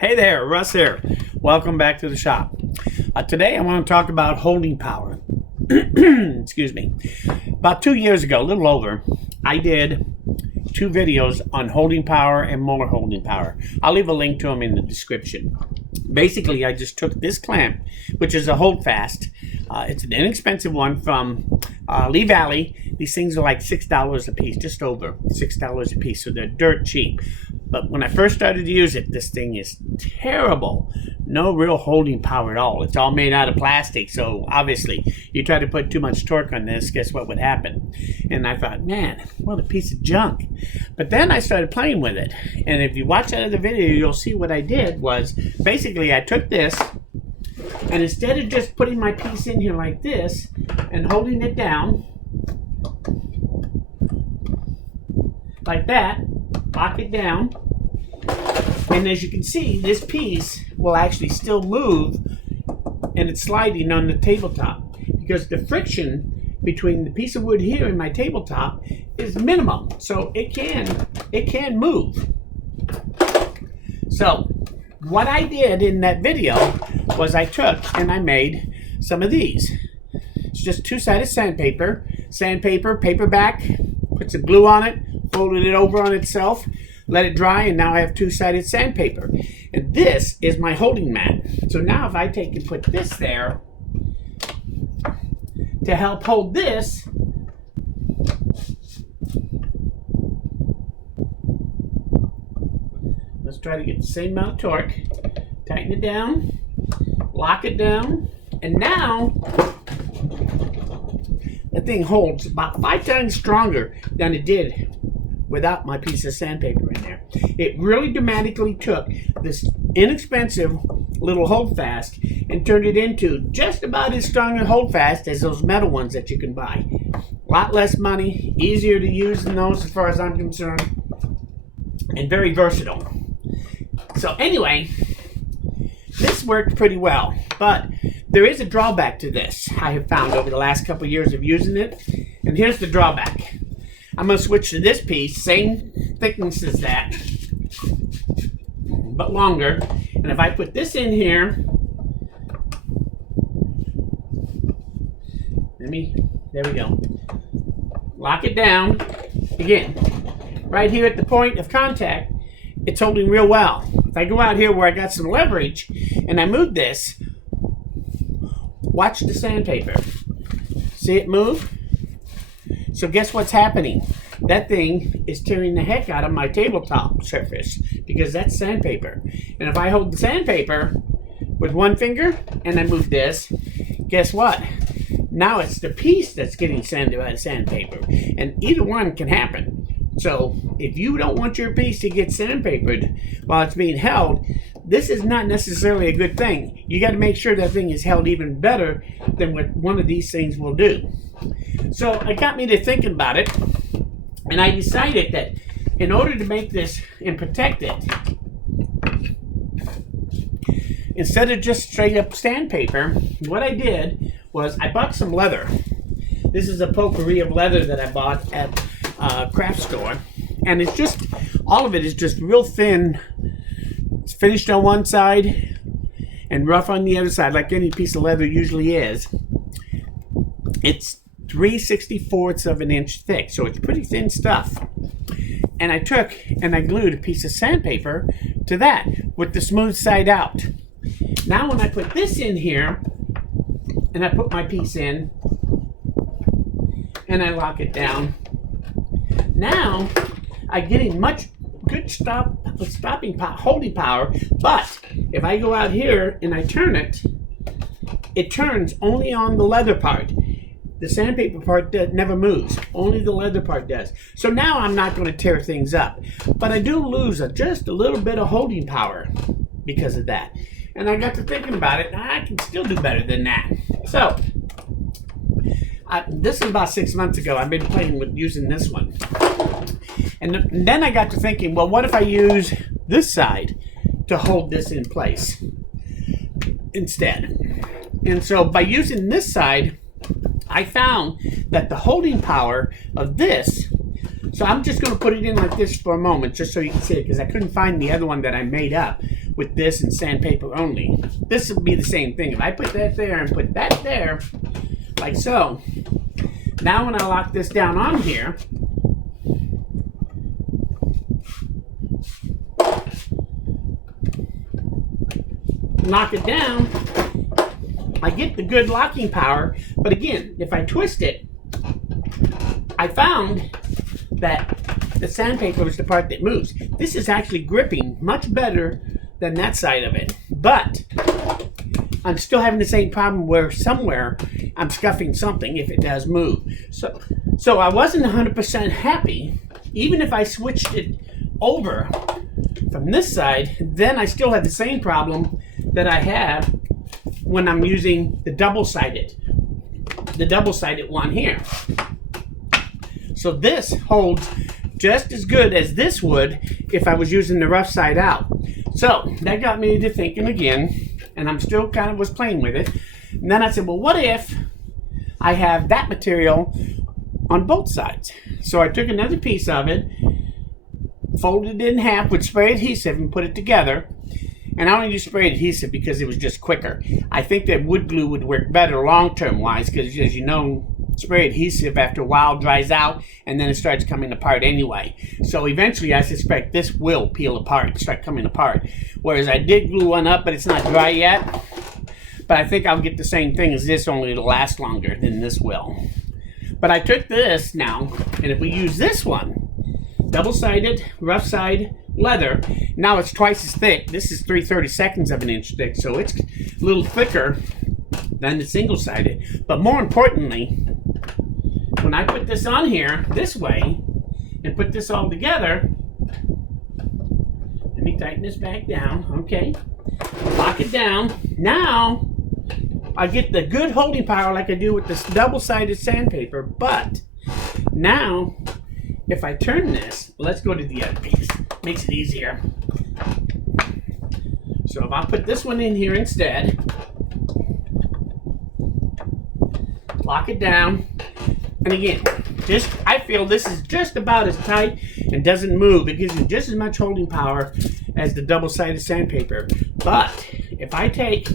Hey there, Russ here. Welcome back to the shop. Today I want to talk about holding power. Excuse me. About 2 years ago, a little over, I did 2 videos on holding power and more holding power. I'll leave a link to them in the description. Basically, I just took this clamp, which is a holdfast. It's an inexpensive one from Lee Valley. These things are like $6 a piece, just over $6 a piece, so they're dirt cheap. But when I first started to use it, this thing is terrible. No real holding power at all. It's all made out of plastic, so obviously you try to put too much torque on this, guess what would happen? And I thought, man, what a piece of junk. But then I started playing with it. And if you watch that other video, you'll see what I did was, basically I took this, and instead of just putting my piece in here like this and holding it down, like that, lock it down, and as you can see, this piece will actually still move, and it's sliding on the tabletop because the friction between the piece of wood here and my tabletop is minimum, so it can move. So what I did in that video was I took and I made some of these. It's just two-sided sandpaper, paperback, put some glue on it, folded it over on itself, let it dry, and now I have two-sided sandpaper. And this is my holding mat. So now if I take and put this there to help hold this, let's try to get the same amount of torque, tighten it down, lock it down, and now the thing holds about 5 times stronger than it did without my piece of sandpaper in there. It really dramatically took this inexpensive little holdfast and turned it into just about as strong a holdfast as those metal ones that you can buy. A lot less money, easier to use than those as far as I'm concerned, and very versatile. So anyway, this worked pretty well, but there is a drawback to this I have found over the last couple of years of using it, and here's the drawback. I'm going to switch to this piece, same thickness as that, but longer. And if I put this in here, there we go. Lock it down. Again, right here at the point of contact, it's holding real well. If I go out here where I got some leverage and I move this, watch the sandpaper. See it move? So guess what's happening? That thing is tearing the heck out of my tabletop surface because that's sandpaper. And if I hold the sandpaper with one finger and I move this, guess what? Now it's the piece that's getting sanded by the sandpaper. And either one can happen. So if you don't want your piece to get sandpapered while it's being held, this is not necessarily a good thing. You got to make sure that thing is held even better than what one of these things will do. So it got me to thinking about it, and I decided that in order to make this and protect it, instead of just straight up sandpaper, what I did was I bought some leather. This is a potpourri of leather that I bought at a craft store, and it's just, all of it is just real thin. It's finished on one side and rough on the other side, like any piece of leather usually is. It's 3/64 of an inch thick, so it's pretty thin stuff. And I took and I glued a piece of sandpaper to that with the smooth side out. Now when I put this in here and I put my piece in and I lock it down, now I'm getting much good holding power. But if I go out here and I turn it, it turns only on the leather part. The sandpaper part never moves. Only the leather part does. So now I'm not going to tear things up. But I do lose just a little bit of holding power because of that. And I got to thinking about it. I can still do better than that. So this is about 6 months ago. I've been playing with using this one. And then I got to thinking, well, what if I use this side to hold this in place instead? And so by using this side, I found that the holding power of this So I'm just going to put it in like this for a moment, just so you can see it, because I couldn't find the other one that I made up with this and sandpaper only. This would be the same thing. If I put that there and put that there, like so, now when I lock this down on here, knock it down, I get the good locking power. But again, if I twist it, I found that the sandpaper was the part that moves. This is actually gripping much better than that side of it, but I'm still having the same problem where somewhere I'm scuffing something if it does move. So I wasn't 100% happy. Even if I switched it over from this side, then I still have the same problem that I have when I'm using the double-sided one here. So this holds just as good as this would if I was using the rough side out. So that got me to thinking again, and I'm still kind of was playing with it. And then I said, well, what if I have that material on both sides? So I took another piece of it, folded it in half with spray adhesive and put it together. And I only use spray adhesive because it was just quicker. I think that wood glue would work better long-term wise, because as you know, spray adhesive after a while dries out and then it starts coming apart anyway. So eventually I suspect this will peel apart, start coming apart. Whereas I did glue one up, but it's not dry yet. But I think I'll get the same thing as this, only it'll last longer than this will. But I took this now, and if we use this one, double-sided, rough side, leather, now it's twice as thick. This is 3/32 of an inch thick, so it's a little thicker than the single-sided. But more importantly, when I put this on here this way and put this all together, let me tighten this back down, okay, lock it down. Now I get the good holding power like I do with this double-sided sandpaper, but now if I turn this, let's go to the other piece, makes it easier. So if I put this one in here instead, lock it down, and again, I feel this is just about as tight and doesn't move. It gives you just as much holding power as the double-sided sandpaper. But if I take,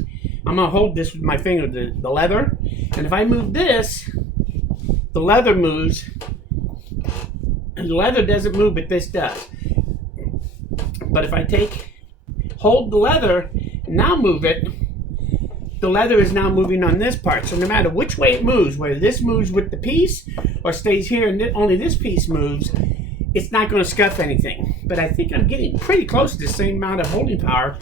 I'm going to hold this with my finger, the leather, and if I move this, the leather moves, and the leather doesn't move, but this does. But if I hold the leather, and now move it, the leather is now moving on this part. So no matter which way it moves, whether this moves with the piece or stays here and only this piece moves, it's not going to scuff anything. But I think I'm getting pretty close to the same amount of holding power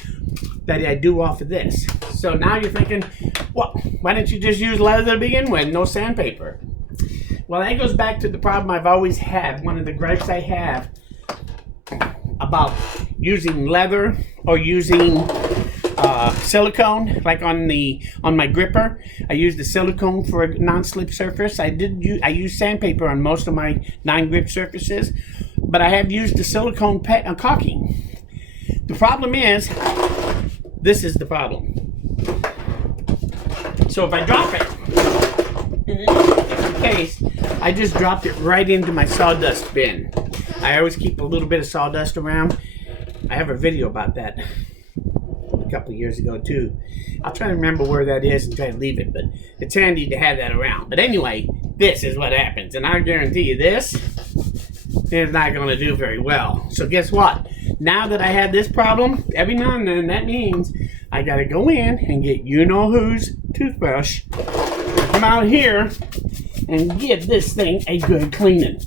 that I do off of this. So now you're thinking, well, why don't you just use leather to begin with, no sandpaper? Well, that goes back to the problem I've always had. One of the gripes I have about using leather or using silicone, like on my gripper. I use the silicone for a non-slip surface. I use sandpaper on most of my non-grip surfaces, but I have used the silicone caulking. The problem is, this is the problem. So if I drop it, in this case, I just dropped it right into my sawdust bin. I always keep a little bit of sawdust around. I have a video about that a couple of years ago too. I'll try to remember where that is and try to leave it, but it's handy to have that around. But anyway, this is what happens, and I guarantee you this is not going to do very well. So guess what? Now that I have this problem, every now and then, that means I got to go in and get you-know-whose toothbrush, come out here, and give this thing a good cleaning.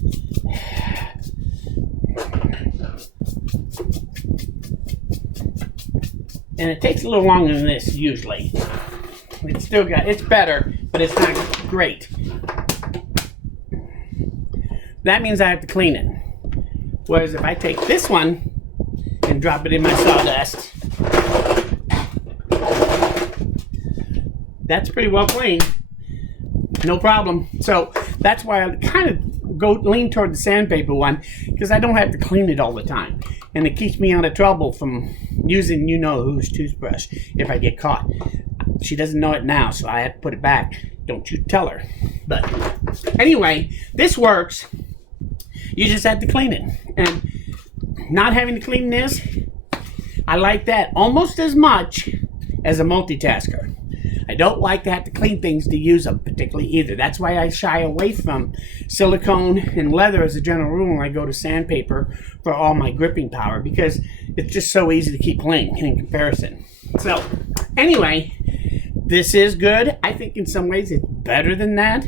And it takes a little longer than this usually. It's better, but it's not great. That means I have to clean it. Whereas if I take this one and drop it in my sawdust, that's pretty well clean. No problem. So that's why I kind of lean toward the sandpaper one, because I don't have to clean it all the time. And it keeps me out of trouble from using you-know-whose toothbrush if I get caught. She doesn't know it now, so I have to put it back. Don't you tell her. But anyway, this works. You just have to clean it. And not having to clean this, I like that almost as much as a multitasker. I don't like to have to clean things to use them particularly either. That's why I shy away from silicone and leather as a general rule when I go to sandpaper for all my gripping power, because it's just so easy to keep clean in comparison. So anyway, this is good. I think in some ways it's better than that.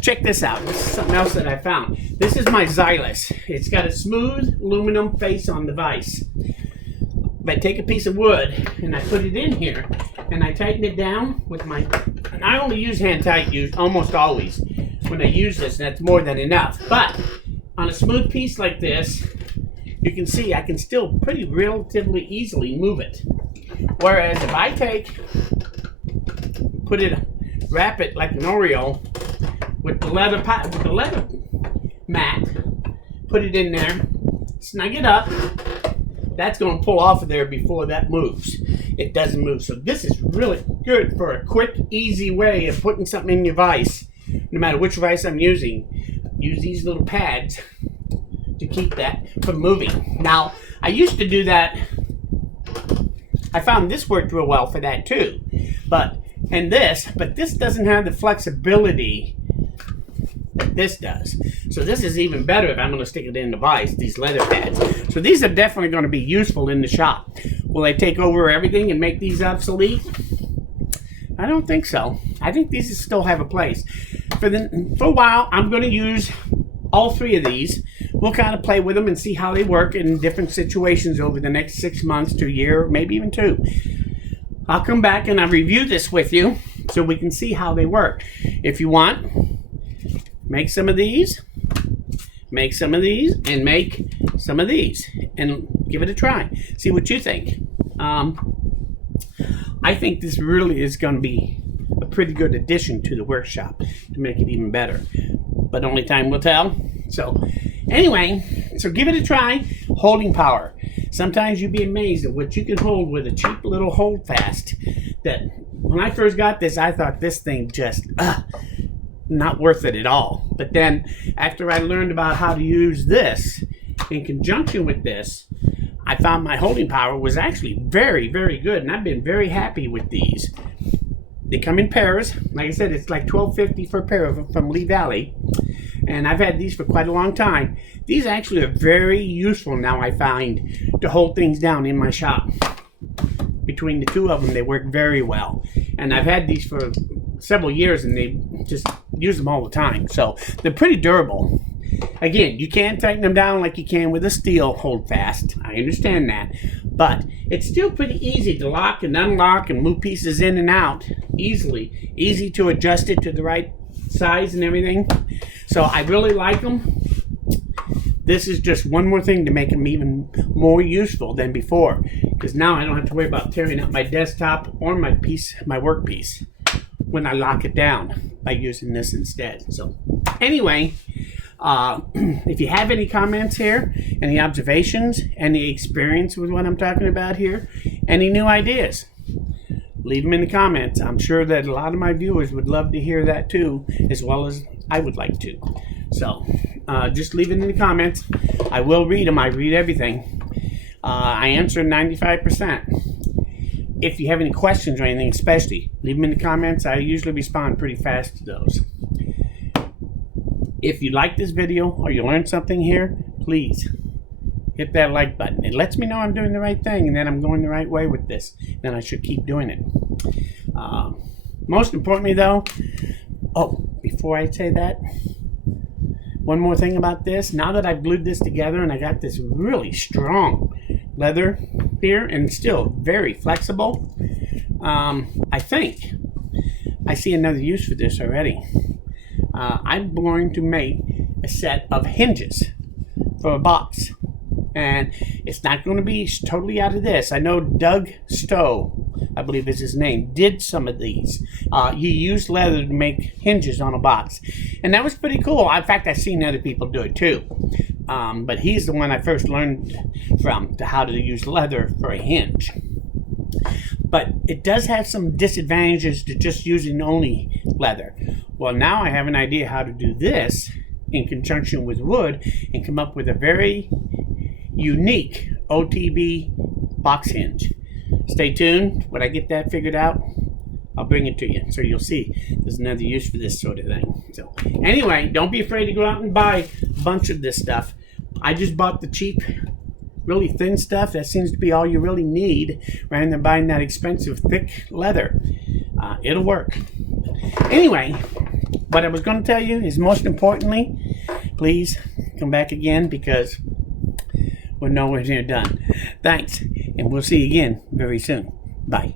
Check this out. This is something else that I found. This is my Xylus. It's got a smooth aluminum face on the vise. But I take a piece of wood and I put it in here and I tighten it down with my, and I only use hand tight almost always when I use this, and that's more than enough. But on a smooth piece like this, you can see I can still pretty relatively easily move it. Whereas if I wrap it like an Oreo with the leather mat, put it in there, snug it up, that's going to pull off of there before that moves. It doesn't move. So this is really good for a quick, easy way of putting something in your vise. No matter which vise I'm using, use these little pads to keep that from moving. Now, I used to do that. I found this worked real well for that too. But this doesn't have the flexibility that this does. So this is even better if I'm going to stick it in the vise, these leather pads. So these are definitely going to be useful in the shop. Will they take over everything and make these obsolete? I don't think so. I think these still have a place. For a while, I'm going to use all three of these. We'll kind of play with them and see how they work in different situations over the next 6 months to a year, maybe even 2. I'll come back and I'll review this with you so we can see how they work. If you want, make some of these, make some of these, and make some of these, and give it a try. See what you think. I think this really is going to be a pretty good addition to the workshop to make it even better. But only time will tell. So anyway, so give it a try. Holding power. Sometimes you'd be amazed at what you can hold with a cheap little holdfast. That when I first got this, I thought this thing just not worth it at all. But then after I learned about how to use this in conjunction with this, I found my holding power was actually very, very good, and I've been very happy with these. They come in pairs. Like I said, it's like $12.50 for a pair from Lee Valley, and I've had these for quite a long time. These actually are very useful now, I find, to hold things down in my shop. Between the two of them, they work very well, and I've had these for several years, and they just use them all the time. So they're pretty durable. Again, you can't tighten them down like you can with a steel holdfast. I understand that. But it's still pretty easy to lock and unlock and move pieces in and out easily. Easy to adjust it to the right size and everything. So I really like them. This is just one more thing to make them even more useful than before. Because now I don't have to worry about tearing up my desktop or my work piece when I lock it down by using this instead. So anyway, if you have any comments here, any observations, any experience with what I'm talking about here, any new ideas, leave them in the comments. I'm sure that a lot of my viewers would love to hear that too, as well as I would like to. So just leave it in the comments. I will read them. I read everything. I answer 95%. If you have any questions or anything, especially, leave them in the comments. I usually respond pretty fast to those. If you like this video or you learned something here, please hit that like button. It lets me know I'm doing the right thing and that I'm going the right way with this. Then I should keep doing it. Most importantly though, before I say that, one more thing about this. Now that I've glued this together and I got this really strong leather here and still very flexible, I think I see another use for this already. I'm going to make a set of hinges for a box, and it's not going to be totally out of this. I know Doug Stowe, I believe is his name, did some of these. He used leather to make hinges on a box, and that was pretty cool. In fact, I've seen other people do it too, but he's the one I first learned from to how to use leather for a hinge. But it does have some disadvantages to just using only leather. Well, now I have an idea how to do this in conjunction with wood and come up with a very unique OTB box hinge. Stay tuned. When I get that figured out, I'll bring it to you so you'll see there's another use for this sort of thing. So anyway, don't be afraid to go out and buy a bunch of this stuff. I just bought the cheap, really thin stuff. That seems to be all you really need rather than buying that expensive thick leather. It'll work. Anyway, what I was going to tell you is, most importantly, please come back again, because we're nowhere near done. Thanks, and we'll see you again very soon. Bye.